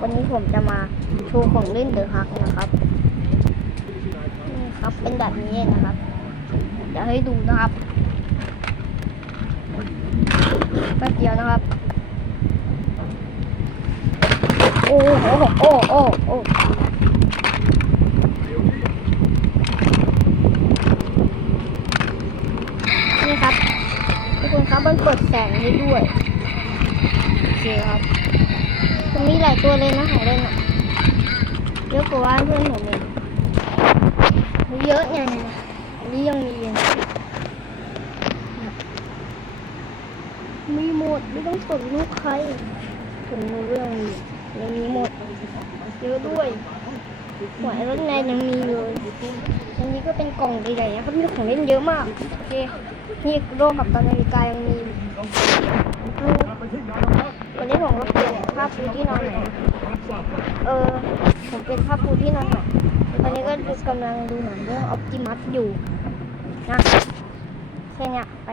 วันนี้ผมจะมาโชว์ของเล่นเดอะฮักนะครับนี่ครับเป็นแบบนี้นะครับ เดี๋ยวให้ดูนะครับแป๊บเดียวนะครับ โอ้โหโอ้โอ้โอ้นี่ครับทุกคนครับมันเปิดแสงให้ด้วยโอเคครับ มีหลายตัวเลยนะของเล่นอะเยอะกว่าเพื่อนผมเองมีเยอะเนี่ยเนี่ยอันนี้ยังมีอยู่มีหมดไม่ต้องสนลูกใครผมรู้เรื่องมียังมีหมดเยอะด้วยหัวไอ้รถในยังมีเลยอันนี้ก็เป็นกล่องใหญ่ๆนะครับมีของเล่นเยอะมากโอเคนี่โลกกับตอนนาฬิกายังมีอยู่ดูวันนี้ผมก็เปลี่ยนาปูที่นอนหม่เออ ผมเป็นผ้าปูที่นอนหม่ตอนนี้ก็กำลังดูหนังเรื่องออปติมัสอยู่นะแค่เนี้ยไป